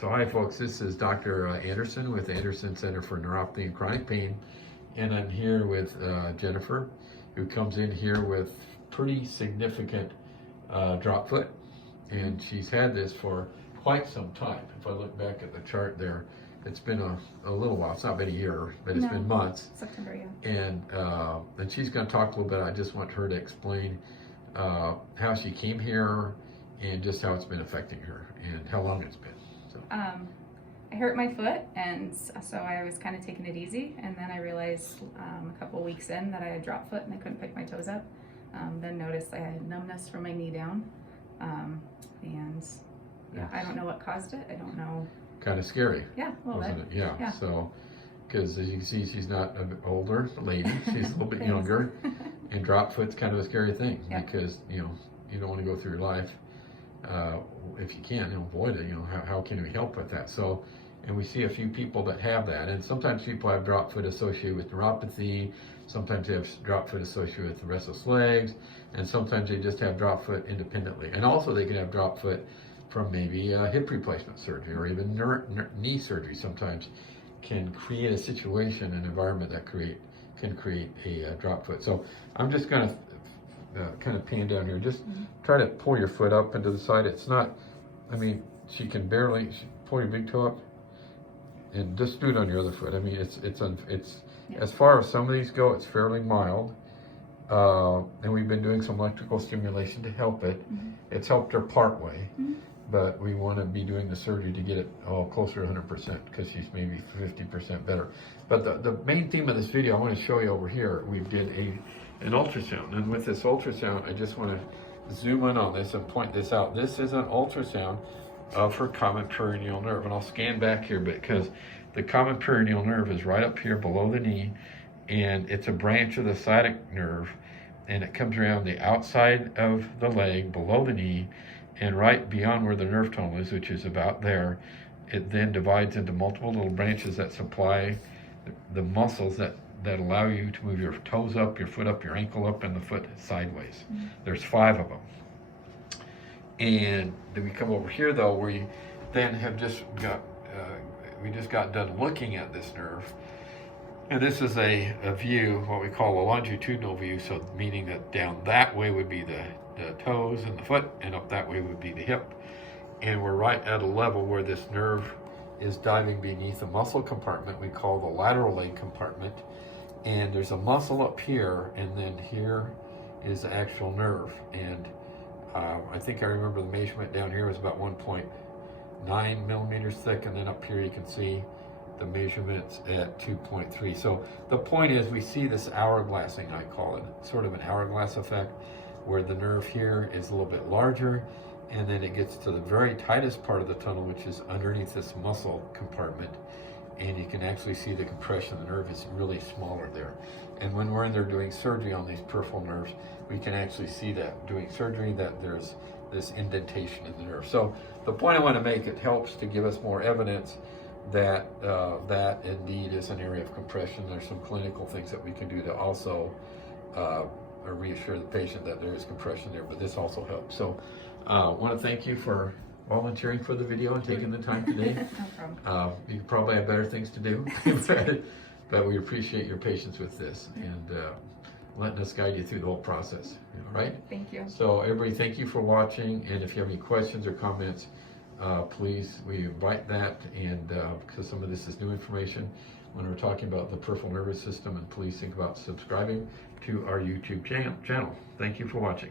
So hi folks, this is Dr. Anderson with the Anderson Center for Neuropathy and Chronic Pain, and I'm here with Jennifer, who comes in here with pretty significant drop foot, and she's had this for quite some time. If I look back at the chart there, it's been a little while. It's not been a year, but it's been months. September, yeah. And she's going to talk a little bit. I just want her to explain how she came here and just how it's been affecting her and how long it's been. So. I hurt my foot, and so I was kind of taking it easy, and then I realized a couple of weeks in that I had drop foot and I couldn't pick my toes up. Then noticed I had numbness from my knee down, and yeah, I don't know what caused it. I don't know. Kind of scary. Yeah, a little bit. Wasn't it? Yeah. So, because as you can see, she's not an older lady; she's a little bit younger, and drop foot's kind of a scary thing because you don't want to go through your life. If you can, avoid it. How can we help with that? So, and we see a few people that have that, and sometimes people have drop foot associated with neuropathy. Sometimes they have drop foot associated with restless legs, and sometimes they just have drop foot independently. And also, they can have drop foot from maybe hip replacement surgery or even knee surgery. Sometimes can create a situation, an environment that can create a drop foot. So, I'm just going to kind of pan down here. Just try to pull your foot up into the side. It's not, I mean, she can barely pull your big toe up, and just do it on your other foot. I mean, it's as far as some of these go, it's fairly mild, and we've been doing some electrical stimulation to help it. It's helped her part way, but we want to be doing the surgery to get it closer to 100% because she's maybe 50% better. But the main theme of this video, I want to show you over here. We did an ultrasound, and with this ultrasound, I just want to zoom in on this and point this out. This is an ultrasound of her common peroneal nerve, and I'll scan back here because the common peroneal nerve is right up here below the knee, and it's a branch of the sciatic nerve, and it comes around the outside of the leg below the knee and right beyond where the nerve tunnel is, which is about there. It then divides into multiple little branches that supply the muscles that allow you to move your toes up, your foot up, your ankle up, and the foot sideways. There's 5 of them. And then we come over here though, we then have just got, we just got done looking at this nerve. And this is a view, what we call a longitudinal view, so meaning that down that way would be the toes and the foot, and up that way would be the hip. And we're right at a level where this nerve is diving beneath a muscle compartment we call the lateral leg compartment. And there's a muscle up here, and then here is the actual nerve. And I think I remember the measurement down here was about 1.9 millimeters thick, and then up here you can see the measurements at 2.3. So the point is, we see this hourglassing, I call it, sort of an hourglass effect, where the nerve here is a little bit larger, and then it gets to the very tightest part of the tunnel, which is underneath this muscle compartment. And you can actually see the compression of the nerve is really smaller there. And when we're in there doing surgery on these peripheral nerves, we can actually see that doing surgery, that there's this indentation in the nerve. So the point I want to make, it helps to give us more evidence that that indeed is an area of compression. There's some clinical things that we can do to also reassure the patient that there is compression there, but this also helps. So I want to thank you for volunteering for the video and taking the time today. No problem. You probably have better things to do, but we appreciate your patience with this and letting us guide you through the whole process. All right? Thank you. So everybody, thank you for watching, and if you have any questions or comments, please, we invite that, and because some of this is new information when we're talking about the peripheral nervous system, and please think about subscribing to our YouTube channel. Thank you for watching.